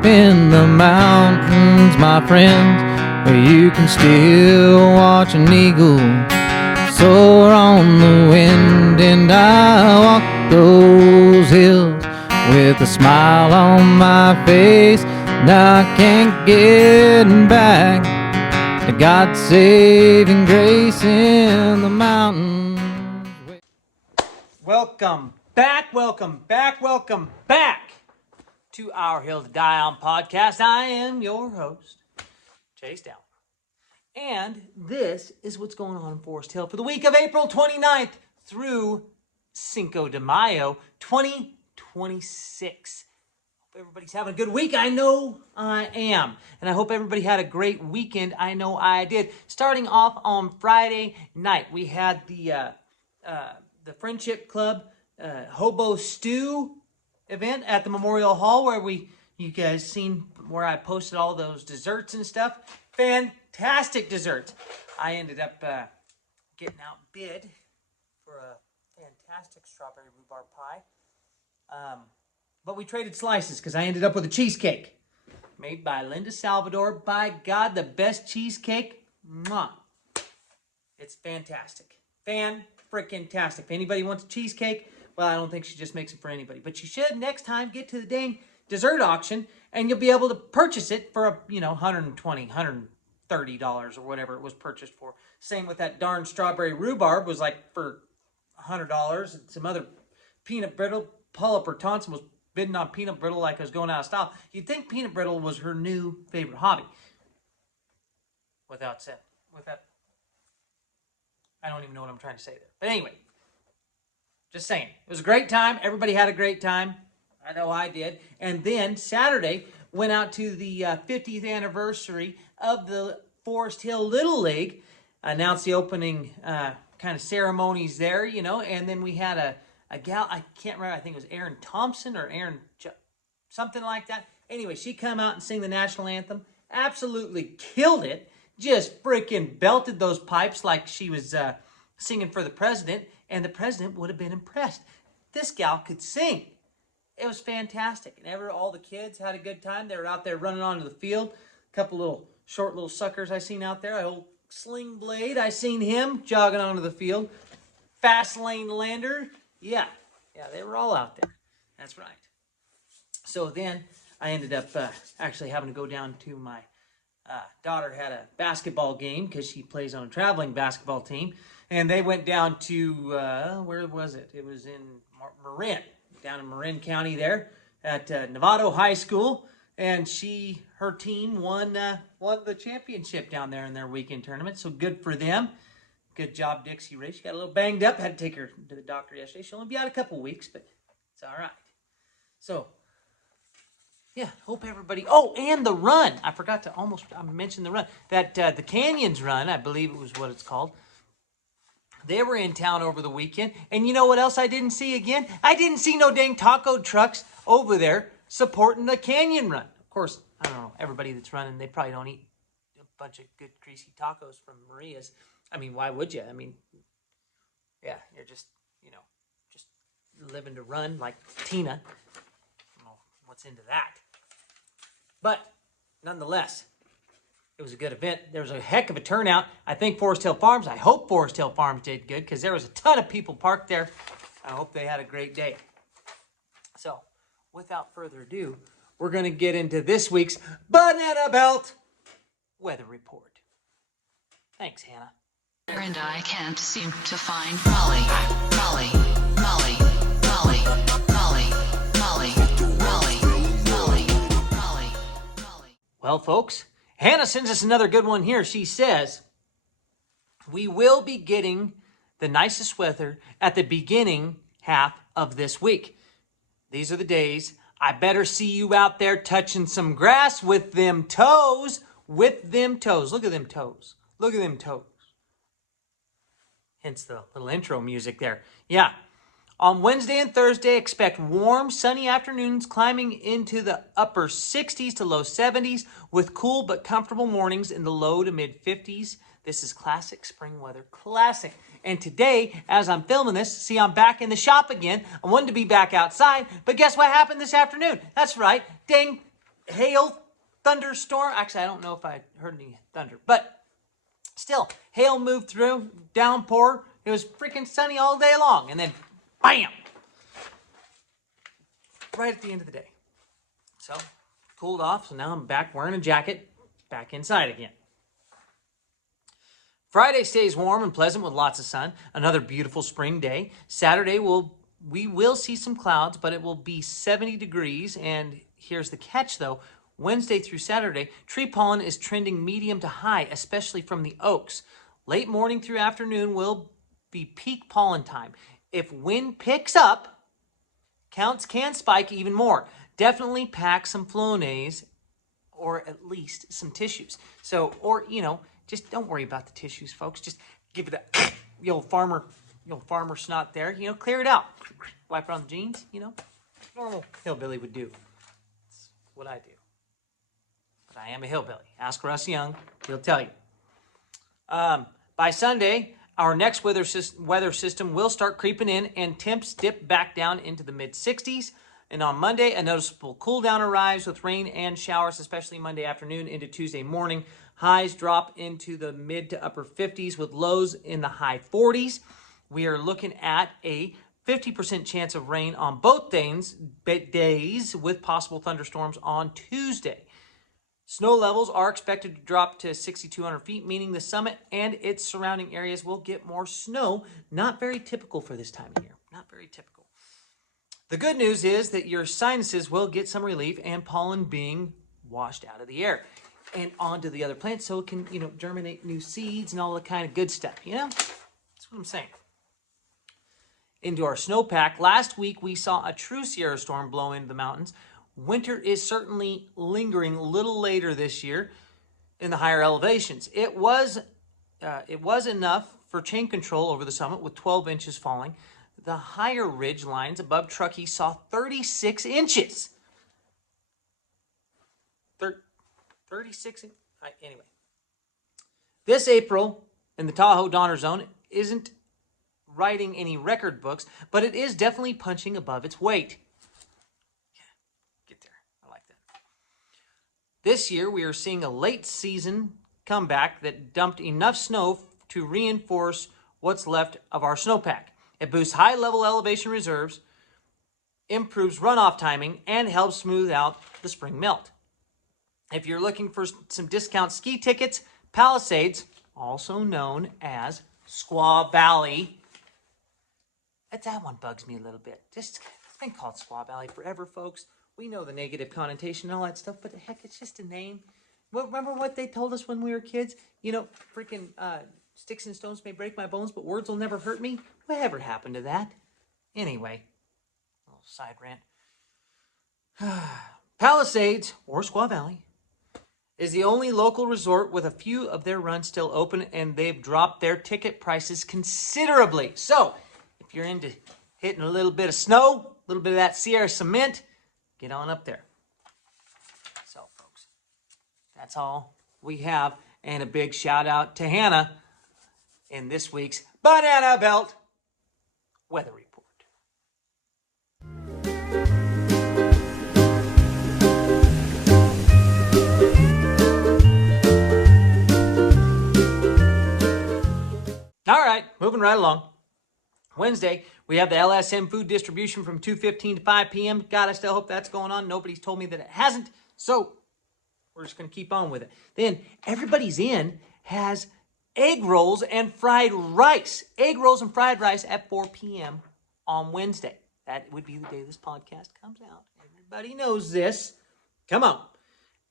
up in the mountains, my friends, where you can still watch an eagle soar on the wind. And I walk those hills with a smile on my face, and I can't get back to God's saving grace in the mountains. Welcome back to our Hill to Die On podcast. I am your host, Chase Down. And this is what's going on in Forest Hill for the week of April 29th through Cinco de Mayo 2026. Hope everybody's having a good week. I know I am. And I hope everybody had a great weekend. I know I did. Starting off on Friday night, we had the Friendship Club Hobo Stew event at the Memorial Hall, where you guys seen where I posted all those desserts and stuff. Fantastic desserts. I ended up getting outbid for a fantastic strawberry rhubarb pie. But we traded slices because I ended up with a cheesecake made by Linda Salvador. By God, the best cheesecake. Mwah. It's fantastic. Fan-freaking-tastic. If anybody wants a cheesecake, well, I don't think she just makes it for anybody. But you should next time get to the dang dessert auction, and you'll be able to purchase it for $120, $130 or whatever it was purchased for. Same with that darn strawberry rhubarb, was like for $100. And some other peanut brittle. Paula Bertonson was bidding on peanut brittle like I was going out of style. You'd think peanut brittle was her new favorite hobby. Without I don't even know what I'm trying to say there. But anyway, just saying. It was a great time. Everybody had a great time. I know I did. And then Saturday, went out to the 50th anniversary of the Forest Hill Little League. Announced the opening kind of ceremonies there, And then we had a gal, I can't remember, I think it was Erin Thompson or something like that. Anyway, she come out and sing the national anthem. Absolutely killed it. Just freaking belted those pipes like she was singing for the president, and the president would have been impressed. This gal could sing. It was fantastic. And all the kids had a good time. They were out there running onto the field. A couple short little suckers I seen out there. Old Sling Blade, I seen him jogging onto the field. Fast Lane Lander. Yeah, they were all out there. That's right. So then I ended up actually having to go down to my daughter had a basketball game because she plays on a traveling basketball team. And they went down to, where was it? It was in Marin, down in Marin County there at Novato High School. And her team won the championship down there in their weekend tournament. So good for them. Good job, Dixie Ray. She got a little banged up. Had to take her to the doctor yesterday. She'll only be out a couple weeks, but it's all right. So, yeah, hope everybody... Oh, and the run. I forgot to I mentioned the run. That the Canyons run, I believe it was what it's called. They were in town over the weekend. And you know what else I didn't see again? I didn't see no dang taco trucks over there supporting the Canyon run. Of course, I don't know. Everybody that's running, they probably don't eat a bunch of good greasy tacos from Maria's. I mean, why would you? I mean, yeah, you're just, just living to run like Tina. I don't know what's into that. But nonetheless, it was a good event. There was a heck of a turnout. I hope Forest Hill Farms did good because there was a ton of people parked there. I hope they had a great day. So, without further ado, we're going to get into this week's Banana Belt Weather Report. Thanks, Hannah. And I can't seem to find Molly. Well, folks, Hannah sends us another good one here. She says, we will be getting the nicest weather at the beginning half of this week. These are the days. I better see you out there touching some grass with them toes. Look at them toes. Hence the little intro music there. Yeah. On Wednesday and Thursday, expect warm, sunny afternoons climbing into the upper 60s to low 70s with cool but comfortable mornings in the low to mid 50s. This is classic spring weather. Classic. And today, as I'm filming this, see, I'm back in the shop again. I wanted to be back outside, but guess what happened this afternoon? That's right. Dang, hail, thunderstorm. Actually, I don't know if I heard any thunder, but still, hail moved through, downpour. It was freaking sunny all day long, and then bam! Right at the end of the day. So, cooled off, so now I'm back wearing a jacket, back inside again. Friday stays warm and pleasant with lots of sun. Another beautiful spring day. Saturday, we will see some clouds, but it will be 70 degrees. And here's the catch, though. Wednesday through Saturday, tree pollen is trending medium to high, especially from the oaks. Late morning through afternoon will be peak pollen time. If wind picks up, counts can spike even more. Definitely pack some Flonase or at least some tissues. So, or, just don't worry about the tissues, folks. Just give it the old farmer snot there. Clear it out. Wipe it on the jeans, normal hillbilly would do. That's what I do. But I am a hillbilly. Ask Russ Young, he'll tell you. By Sunday, our next weather system will start creeping in and temps dip back down into the mid-60s. And on Monday, a noticeable cool down arrives with rain and showers, especially Monday afternoon into Tuesday morning. Highs drop into the mid to upper 50s with lows in the high 40s. We are looking at a 50% chance of rain on both days with possible thunderstorms on Tuesday. Snow levels are expected to drop to 6,200 feet, meaning the summit and its surrounding areas will get more snow. Not very typical for this time of year. Not very typical. The good news is that your sinuses will get some relief and pollen being washed out of the air and onto the other plants so it can, germinate new seeds and all the kind of good stuff, That's what I'm saying. Into our snowpack. Last week, we saw a true Sierra storm blow into the mountains. Winter is certainly lingering a little later this year in the higher elevations. It was enough for chain control over the summit with 12 inches falling. The higher ridge lines above Truckee saw 36 inches. 36 anyway. This April in the Tahoe Donner Zone isn't writing any record books, but it is definitely punching above its weight. Yeah, get there. I like that. This year we are seeing a late season comeback that dumped enough snow to reinforce what's left of our snowpack. It boosts high-level elevation reserves, improves runoff timing, and helps smooth out the spring melt. If you're looking for some discount ski tickets, Palisades, also known as Squaw Valley. That one bugs me a little bit. It's been called Squaw Valley forever, folks. We know the negative connotation and all that stuff, but heck, it's just a name. Remember what they told us when we were kids? Freaking sticks and stones may break my bones, but words will never hurt me. Whatever happened to that? Anyway, a little side rant. Palisades, or Squaw Valley, is the only local resort with a few of their runs still open, and they've dropped their ticket prices considerably. So, if you're into hitting a little bit of snow, a little bit of that Sierra cement, get on up there. So, folks, that's all we have. And a big shout out to Hannah in this week's Banana Belt Weather Report. All right, moving right along. Wednesday, we have the LSM food distribution from 2:15 to 5 p.m. God, I still hope that's going on. Nobody's told me that it hasn't, so we're just going to keep on with it. Then, Everybody's Inn has egg rolls and fried rice. Egg rolls and fried rice at 4 p.m. on Wednesday. That would be the day this podcast comes out. Everybody knows this. Come on.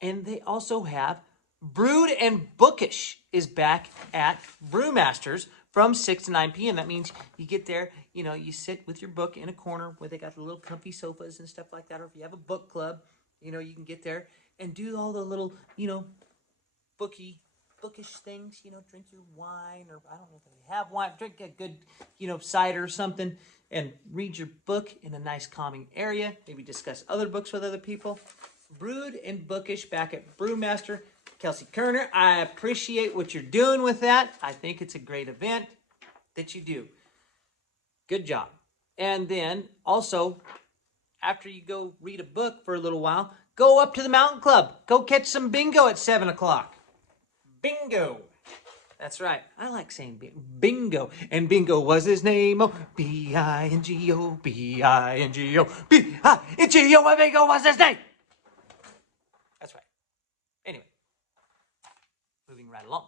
And they also have Brewed and Bookish is back at Brewmasters from 6 to 9 p.m. That means you get there, you sit with your book in a corner where they got the little comfy sofas and stuff like that. Or if you have a book club, you can get there and do all the little, bookish things, drink your wine, or I don't know if they have wine, drink a good, cider or something, and read your book in a nice calming area. Maybe discuss other books with other people. Brewed and Bookish back at Brewmaster. Kelsey Kerner, I appreciate what you're doing with that. I think it's a great event that you do. Good job. And then also, after you go read a book for a little while, go up to the mountain club. Go catch some bingo at 7 o'clock. Bingo. That's right. I like saying bingo. And Bingo was his name. Oh, B-I-N-G-O, B-I-N-G-O, B-I-N-G-O, and Bingo was his name. That's right. Anyway, moving right along.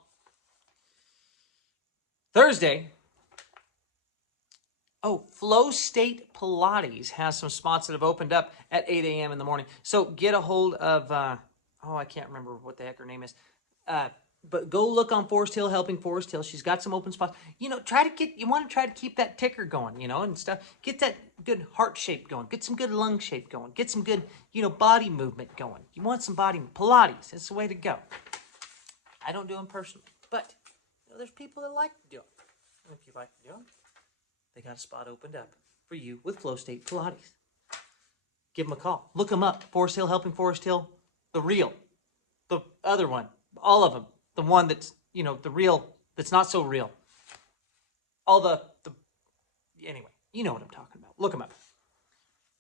Thursday. Oh, Flow State Pilates has some spots that have opened up at 8 a.m. in the morning. So get a hold of, I can't remember what the heck her name is. But go look on Forest Hill, Helping Forest Hill. She's got some open spots. You want to try to keep that ticker going, and stuff. Get that good heart shape going. Get some good lung shape going. Get some good, body movement going. You want some body, Pilates. It's the way to go. I don't do them personally, but there's people that like to do them. And if you like to do them, they got a spot opened up for you with Flow State Pilates. Give them a call. Look them up. Forest Hill, Helping Forest Hill, the real, the other one, all of them. The one that's, the real, that's not so real. All the anyway, you know what I'm talking about. Look them up.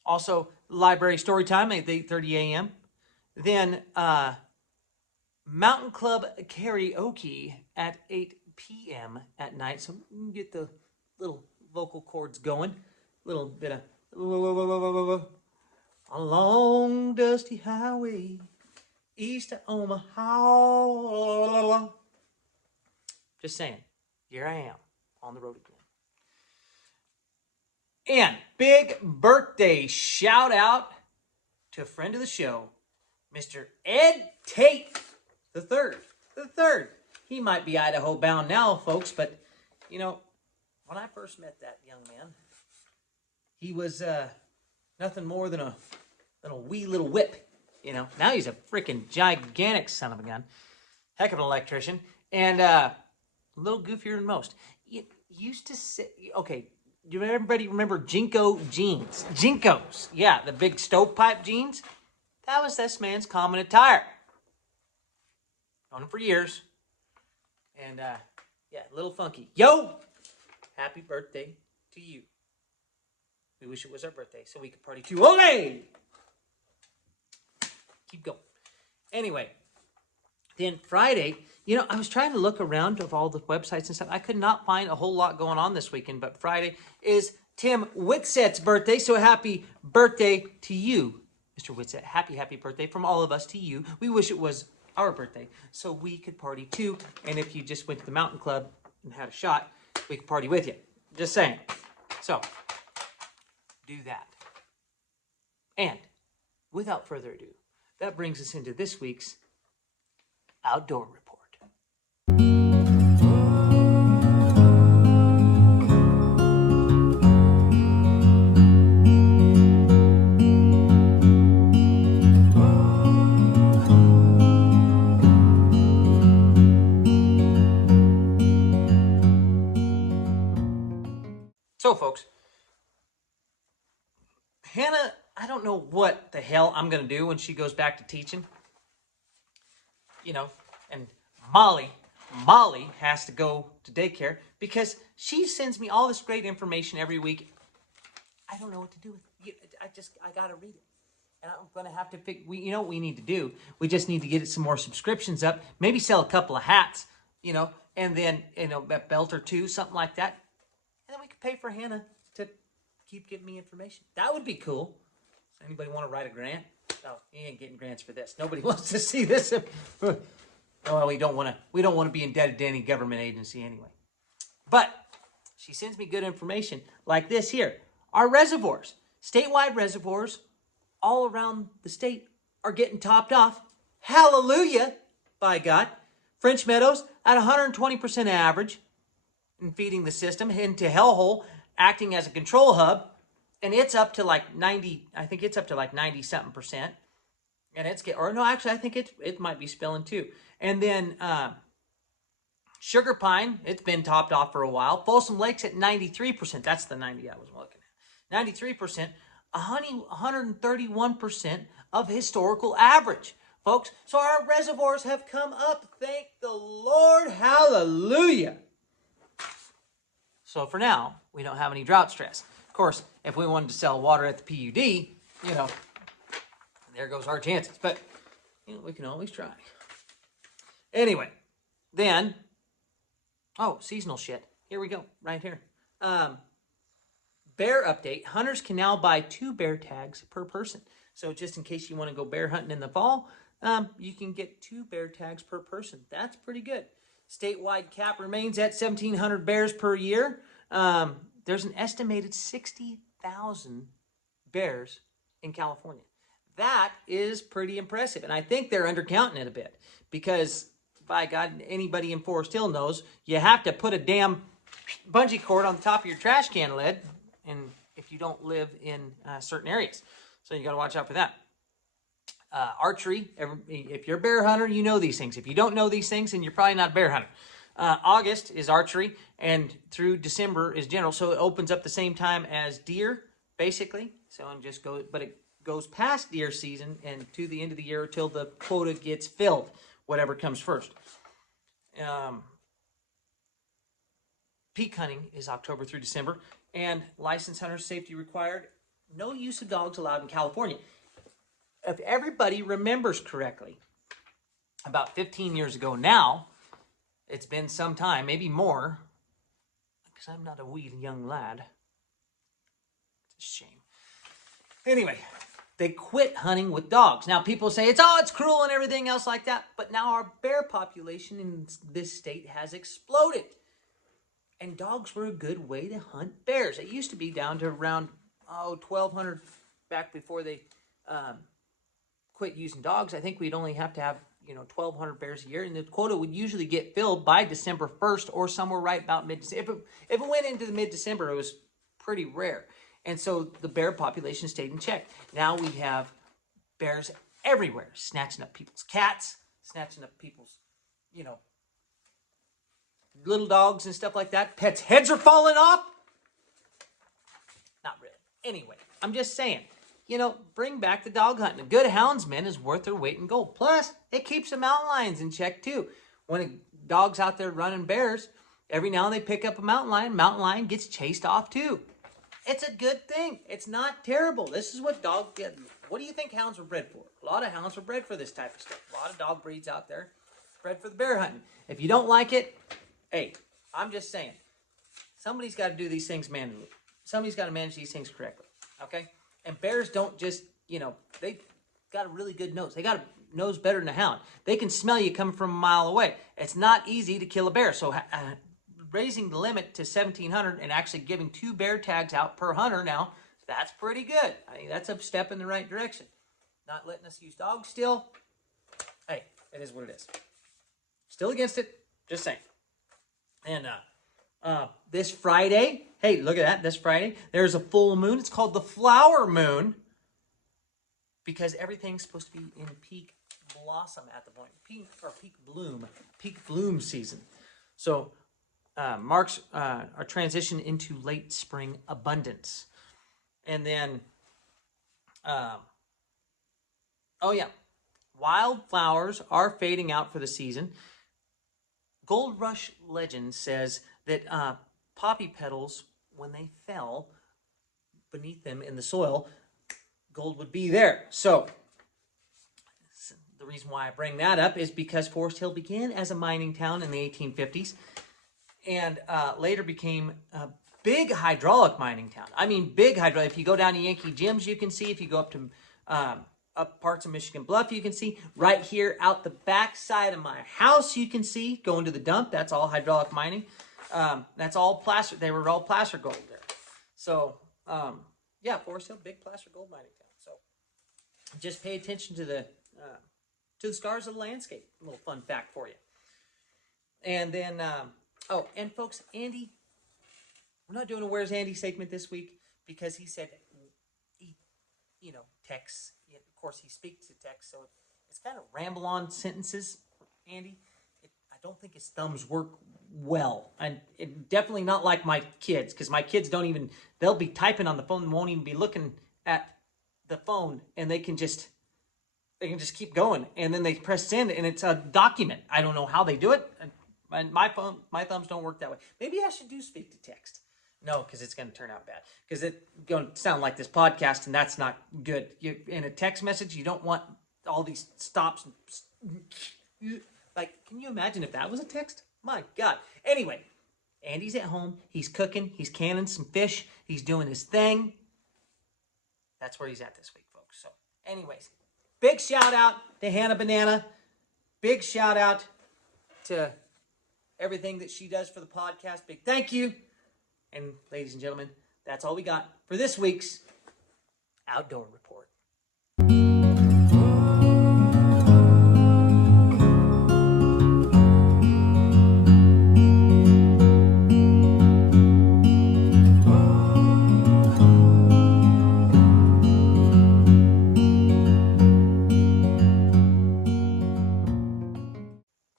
Also, library story time at 8:30 a.m. Then Mountain Club karaoke at 8 p.m. at night. So you can get the little vocal cords going. A little bit of a long dusty highway east of Omaha. Just saying, here I am on the road again. And big birthday shout out to a friend of the show, Mr. Ed Tate the third. He might be Idaho bound now, folks, but when I first met that young man, he was nothing more than a wee little whip. Now he's a freaking gigantic son of a gun. Heck of an electrician. And a little goofier than most. You used to say, okay, do everybody remember Jinko jeans? Jinkos. Yeah, the big stovepipe jeans. That was this man's common attire. Known him for years. And, a little funky. Yo! Happy birthday to you. We wish it was our birthday so we could party too. Ole! Keep going. Anyway, then Friday, I was trying to look around of all the websites and stuff. I could not find a whole lot going on this weekend, but Friday is Tim Whitsett's birthday, so happy birthday to you, Mr. Whitsett. Happy birthday from all of us to you. We wish it was our birthday so we could party too, and if you just went to the mountain club and had a shot, we could party with you. Just saying. So, do that. And, without further ado, that brings us into this week's Outdoor Report. So, folks, Hannah, I don't know what the hell I'm going to do when she goes back to teaching. And Molly has to go to daycare because she sends me all this great information every week. I don't know what to do with it. I got to read it. And I'm going to have to you know what we need to do? We just need to get some more subscriptions up, maybe sell a couple of hats, and then, a belt or two, something like that. And then we could pay for Hannah to keep giving me information. That would be cool. Does anybody want to write a grant? No, you ain't getting grants for this. Nobody wants to see this. Well, we don't want to be indebted to any government agency anyway. But she sends me good information like this here. Our reservoirs, statewide reservoirs all around the state are getting topped off. Hallelujah, by God. French Meadows at 120% average in feeding the system into Hellhole, acting as a control hub. And it's up to like 90, I think it's up to like 90-something%. And I think it might be spilling too. And then Sugar Pine, it's been topped off for a while. Folsom Lake's at 93%. That's the 90 I was looking at. 93%, 131% of historical average, folks. So our reservoirs have come up. Thank the Lord. Hallelujah. So for now, we don't have any drought stress. Of course, if we wanted to sell water at the PUD, there goes our chances. But we can always try. Anyway, then, seasonal shit. Here we go, right here. Bear update. Hunters can now buy 2 bear tags per person. So just in case you want to go bear hunting in the fall, you can get 2 bear tags per person. That's pretty good. Statewide cap remains at 1,700 bears per year. There's an estimated 60,000 bears in California. That is pretty impressive. And I think they're undercounting it a bit because, by God, anybody in Forest Hill knows you have to put a damn bungee cord on the top of your trash can lid, and if you don't live in certain areas. So you got to watch out for that. Archery, if you're a bear hunter, you know these things. If you don't know these things, then you're probably not a bear hunter. August is archery, and through December is general. So it opens up the same time as deer, basically. So it goes past deer season and to the end of the year until the quota gets filled, whatever comes first. Peak hunting is October through December, and licensed hunters, safety required. No use of dogs allowed in California. If everybody remembers correctly, about 15 years ago now, it's been some time, maybe more, because I'm not a wee young lad. It's a shame. Anyway, they quit hunting with dogs. Now people say it's cruel and everything else like that, but now our bear population in this state has exploded. And dogs were a good way to hunt bears. It used to be down to around 1,200 back before they quit using dogs. I think we'd only have to have 1,200 bears a year, and the quota would usually get filled by December 1st or somewhere right about mid-December. If it went into the mid-December, it was pretty rare, and so the bear population stayed in check. Now we have bears everywhere, snatching up people's cats, snatching up people's little dogs and stuff like that. Pets' heads are falling off. Not really. Anyway, I'm just saying, bring back the dog hunting. A good houndsman is worth their weight in gold. Plus, it keeps the mountain lions in check too. When a dog's out there running bears, every now and then they pick up a mountain lion gets chased off too. It's a good thing. It's not terrible. This is what dogs get. What do you think hounds were bred for? A lot of hounds were bred for this type of stuff. A lot of dog breeds out there bred for the bear hunting. If you don't like it, hey, I'm just saying, somebody's got to do these things manually. Somebody's got to manage these things correctly, okay? And bears don't just, they got a really good nose. They got a nose better than a hound. They can smell you coming from a mile away. It's not easy to kill a bear. So raising the limit to 1,700 and actually giving 2 bear tags out per hunter now, that's pretty good. I mean, that's a step in the right direction. Not letting us use dogs still. Hey, it is what it is. Still against it, just saying. And this Friday, hey, look at that. This Friday, there's a full moon. It's called the flower moon because everything's supposed to be in peak blossom at the point. Peak bloom season. So marks our transition into late spring abundance. And then, wildflowers are fading out for the season. Gold Rush legend says that poppy petals, when they fell beneath them in the soil, gold would be there. So the reason why I bring that up is because Forest Hill began as a mining town in the 1850s and later became a big hydraulic mining town. I mean, big hydraulic. If you go down to Yankee Gyms, you can see. If you go up to up parts of Michigan Bluff, you can see. Right here out the back side of my house, you can see. Going to the dump, that's all hydraulic mining. That's all placer. They were all placer gold there. So, Forest Hill, big placer gold mining town. So, just pay attention to the scars of the landscape. A little fun fact for you. And then, and folks, Andy, we're not doing a Where's Andy segment this week because he said he, texts. Of course, he speaks to text, so it's kind of ramble on sentences, Andy. I don't think his thumbs work well, and definitely not like my kids, because my kids they'll be typing on the phone and won't even be looking at the phone, and they can just keep going, and then they press send, and it's a document. I don't know how they do it, and my thumbs don't work that way. Maybe I should do speak to text. No, because it's going to turn out bad. Because it's going to sound like this podcast, and that's not good. In a text message, you don't want all these stops. Like, can you imagine if that was a text? My God. Anyway, Andy's at home. He's cooking. He's canning some fish. He's doing his thing. That's where he's at this week, folks. So, anyways, big shout out to Hannah Banana. Big shout out to everything that she does for the podcast. Big thank you. And ladies and gentlemen, that's all we got for this week's Outdoor Report.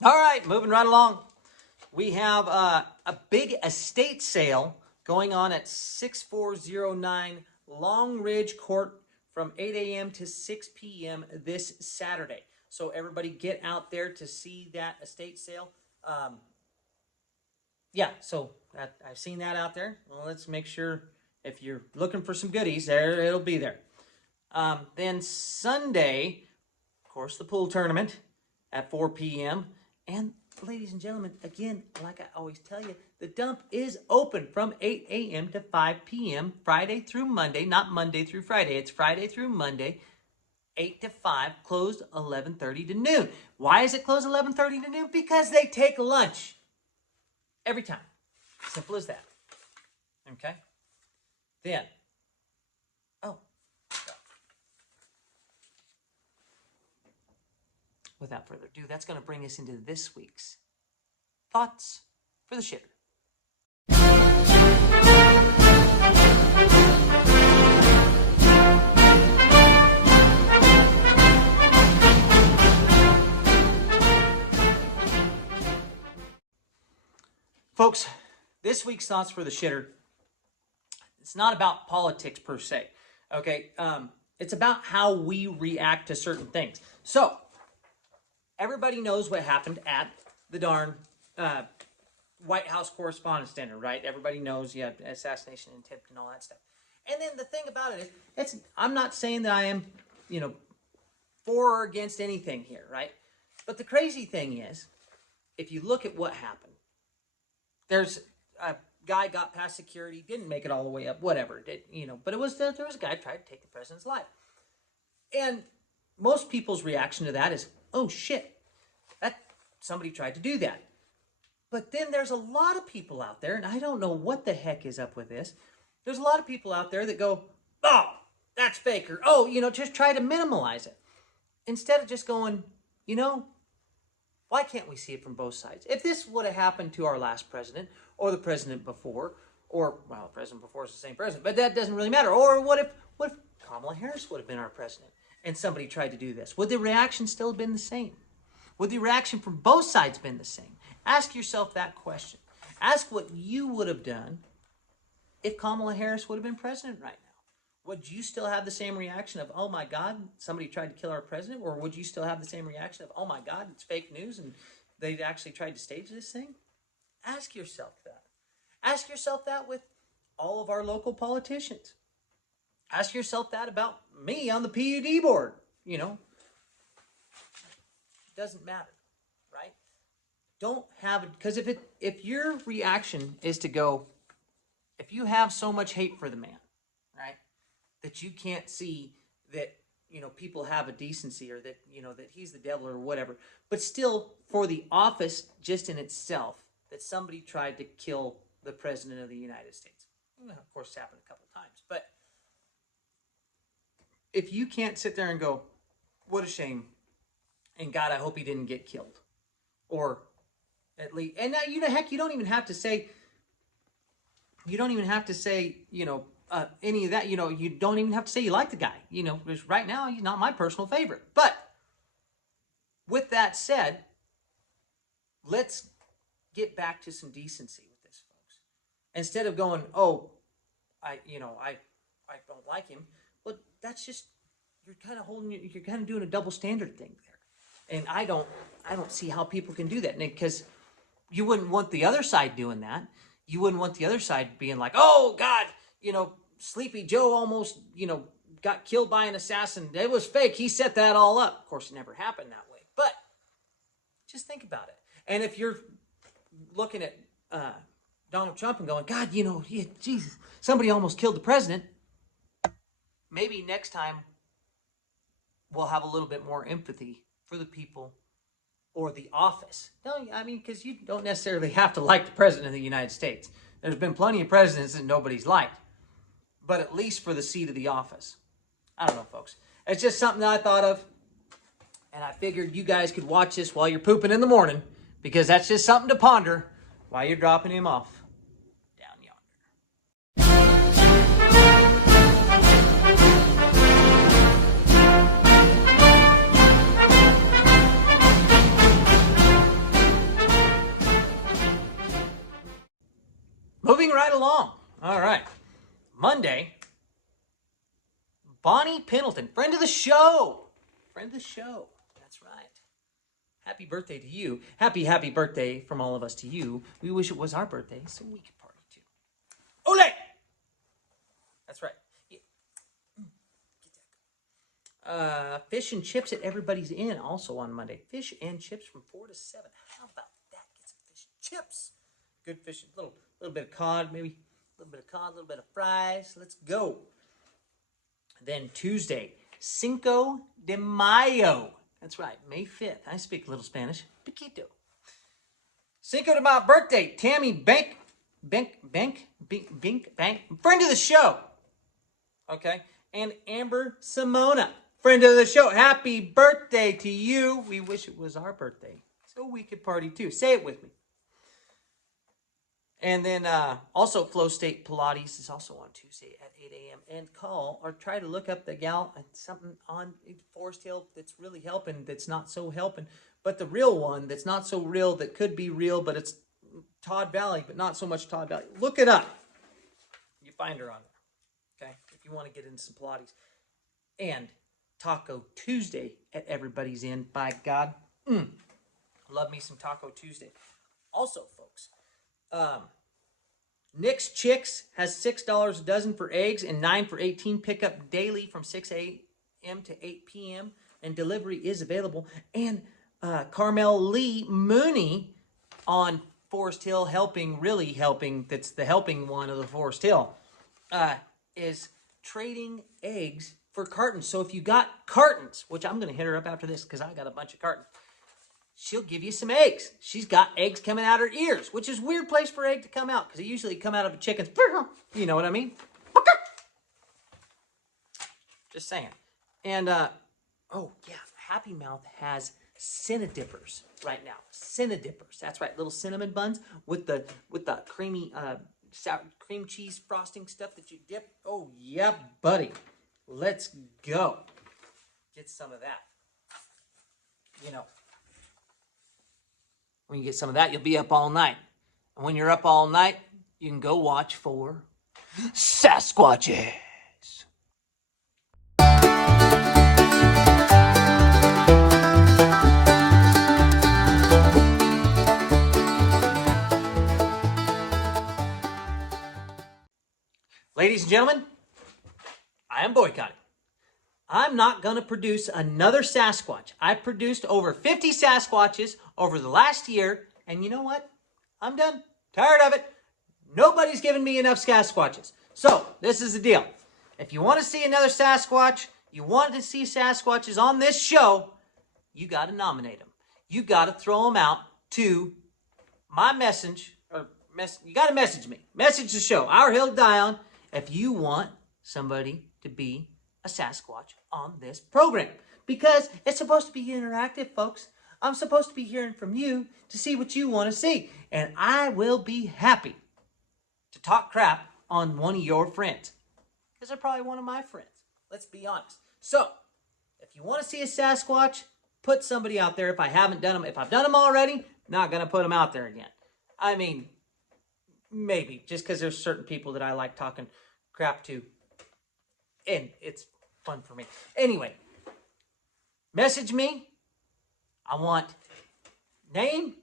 All right, moving right along. We have a big estate sale going on at 6409 Long Ridge Court from 8 a.m. to 6 p.m. this Saturday. So everybody get out there to see that estate sale. Yeah, so I've seen that out there. Well, let's make sure if you're looking for some goodies, there it'll be there. Then Sunday, of course, the pool tournament at 4 p.m. And ladies and gentlemen, again, like I always tell you, the dump is open from 8 a.m. to 5 p.m. Friday through Monday, not Monday through Friday. It's Friday through Monday, 8 to 5, closed 11:30 to noon. Why is it closed 11:30 to noon? Because they take lunch every time. Simple as that. Okay? Then, without further ado, that's going to bring us into this week's Thoughts for the Shitter. Folks, this week's Thoughts for the Shitter, it's not about politics per se, okay? It's about how we react to certain things. So, everybody knows what happened at the darn White House Correspondents' Dinner, right? Everybody knows, yeah, assassination attempt and all that stuff. And then the thing about it is, I'm not saying that I am, for or against anything here, right? But the crazy thing is, if you look at what happened, there's a guy got past security, didn't make it all the way up, whatever, but there was a guy who tried to take the president's life. And most people's reaction to that is, oh shit, that somebody tried to do that. But then there's a lot of people out there, and I don't know what the heck is up with this. There's a lot of people out there that go, oh, that's fake, or oh, just try to minimalize it. Instead of just going, why can't we see it from both sides? If this would have happened to our last president, or the president before, or, well, the president before is the same president, but that doesn't really matter. Or what if Kamala Harris would have been our president, and somebody tried to do this? Would the reaction still have been the same? Would the reaction from both sides been the same? Ask yourself that question. Ask what you would have done if Kamala Harris would have been president right now. Would you still have the same reaction of, oh my God, somebody tried to kill our president? Or would you still have the same reaction of, oh my God, it's fake news and they actually tried to stage this thing? Ask yourself that. Ask yourself that with all of our local politicians. Ask yourself that about me on the PUD board. It doesn't matter, right? Don't have it, because if your reaction is to go, if you have so much hate for the man, right, that you can't see that, people have a decency, or that, that he's the devil or whatever, but still for the office just in itself, that somebody tried to kill the president of the United States. Well, of course, it's happened a couple times, but if you can't sit there and go, what a shame, and God, I hope he didn't get killed, or at least, and now, heck, you don't even have to say, any of that, you don't even have to say you like the guy, because right now he's not my personal favorite. But with that said, let's get back to some decency with this, folks. Instead of going, oh, I don't like him. Well, that's just, you're kind of doing a double standard thing there. And I don't see how people can do that, because you wouldn't want the other side doing that. you wouldn't want the other side being like, oh, God, Sleepy Joe almost, got killed by an assassin. It was fake. He set that all up. Of course, it never happened that way. But just think about it. And if you're looking at Donald Trump and going, God, Jesus, somebody almost killed the president, maybe next time we'll have a little bit more empathy for the people or the office. No, I mean, because you don't necessarily have to like the president of the United States. There's been plenty of presidents that nobody's liked. But at least for the seat of the office. I don't know, folks. It's just something that I thought of. And I figured you guys could watch this while you're pooping in the morning, because that's just something to ponder while you're dropping him off down yonder. Moving right along. All right. Monday, Bonnie Pendleton, friend of the show. Friend of the show. That's right. Happy birthday to you. Happy birthday from all of us to you. We wish it was our birthday so we could party too. Ole! That's right. Yeah. Fish and chips at Everybody's Inn also on Monday. Fish and chips from 4 to 7. How about that? Get some fish and chips. Good fish. Little bit of cod, maybe. A little bit of cod, a little bit of fries. Let's go. Then Tuesday, Cinco de Mayo. That's right, May 5th. I speak a little Spanish. Piquito. Cinco de Mayo birthday. Tammy Bank. Friend of the show. Okay. And Amber Simona. Friend of the show. Happy birthday to you. We wish it was our birthday so we could party too. Say it with me. And then also Flow State Pilates is also on Tuesday at 8 a.m. And call or try to look up the gal, something on Forest Hill that's really helping, that's not so helping. But the real one that's not so real, that could be real, but it's Todd Valley, but not so much Todd Valley. Look it up. You find her on there, okay, if you want to get into some Pilates. And Taco Tuesday at Everybody's Inn. By God, love me some Taco Tuesday. Also, folks, Nick's Chicks has $6 a dozen for eggs and $9 for 18. Pickup daily from 6 a.m. to 8 p.m. and delivery is available. And Carmel Lee Mooney on Forest Hill, really helping. That's the helping one of the Forest Hill. Is trading eggs for cartons. So if you got cartons, which I'm going to hit her up after this because I got a bunch of cartons, she'll give you some eggs. She's got eggs coming out her ears, which is a weird place for egg to come out because they usually come out of a chicken's. You know what I mean? Just saying. And, Happy Mouth has Cinnadippers right now. Cinnadippers. That's right. Little cinnamon buns with the creamy sour cream cheese frosting stuff that you dip. Oh, yeah, buddy. Let's go. Get some of that. When you get some of that, you'll be up all night. And when you're up all night, you can go watch for Sasquatches. Ladies and gentlemen, I am boycotting. I'm not going to produce another Sasquatch. I produced over 50 Sasquatches over the last year, and you know what? I'm done. Tired of it. Nobody's giving me enough Sasquatches. So, this is the deal. If you want to see another Sasquatch, you want to see Sasquatches on this show, you got to nominate them. You got to throw them out to my message, you got to message me. Message the show, Our Hill to Die On, if you want somebody to be a Sasquatch on this program. Because it's supposed to be interactive, folks. I'm supposed to be hearing from you to see what you want to see. And I will be happy to talk crap on one of your friends. Because they're probably one of my friends. Let's be honest. So, if you want to see a Sasquatch, put somebody out there. If I haven't done them, if I've done them already, not going to put them out there again. I mean, maybe. Just because there's certain people that I like talking crap to. And it's fun for me. Anyway, message me. I want name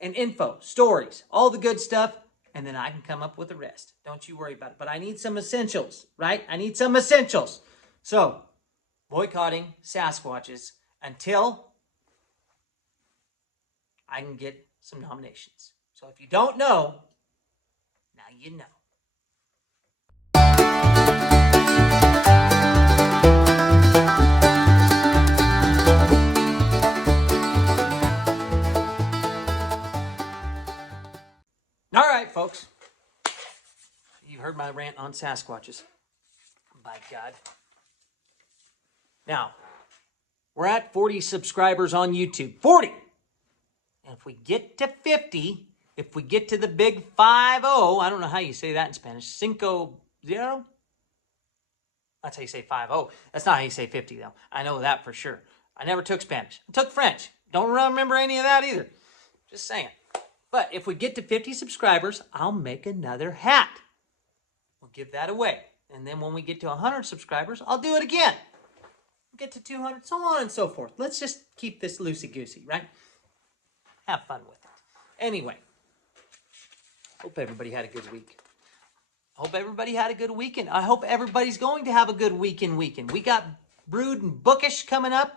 and info, stories, all the good stuff, and then I can come up with the rest. Don't you worry about it. But I need some essentials, right? I need some essentials. So, boycotting Sasquatches until I can get some nominations. So if you don't know, now you know. All right, folks. You've heard my rant on Sasquatches. By God. Now, we're at 40 subscribers on YouTube. 40! And if we get to 50, if we get to the big 50, I don't know how you say that in Spanish. 50. That's how you say 50. That's not how you say 50, though. I know that for sure. I never took Spanish. I took French. Don't remember any of that either. Just saying. But if we get to 50 subscribers, I'll make another hat. We'll give that away. And then when we get to 100 subscribers, I'll do it again. We'll get to 200, so on and so forth. Let's just keep this loosey-goosey, right? Have fun with it. Anyway, hope everybody had a good week. Hope everybody had a good weekend. I hope everybody's going to have a good weekend. We got Brood and Bookish coming up.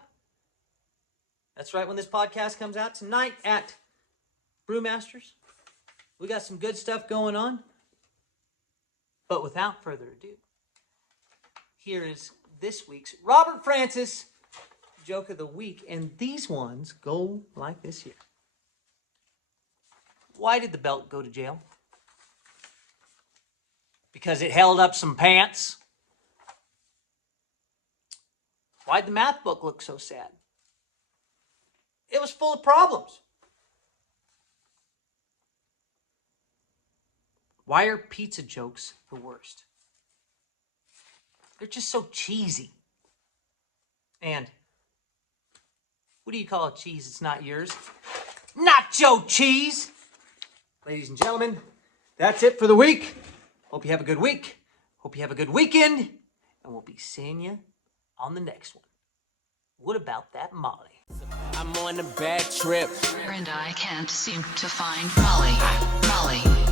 That's right, when this podcast comes out tonight at Brewmasters. We got some good stuff going on. But without further ado, here is this week's Robert Francis joke of the week. And these ones go like this here. Why did the belt go to jail? Because it held up some pants. Why'd the math book look so sad? It was full of problems. Why are pizza jokes the worst? They're just so cheesy. And what do you call a cheese that's not yours? Nacho cheese! Ladies and gentlemen, that's it for the week. Hope you have a good week. Hope you have a good weekend. And we'll be seeing you on the next one. What about that Molly? I'm on a bad trip. And I can't seem to find Raleigh.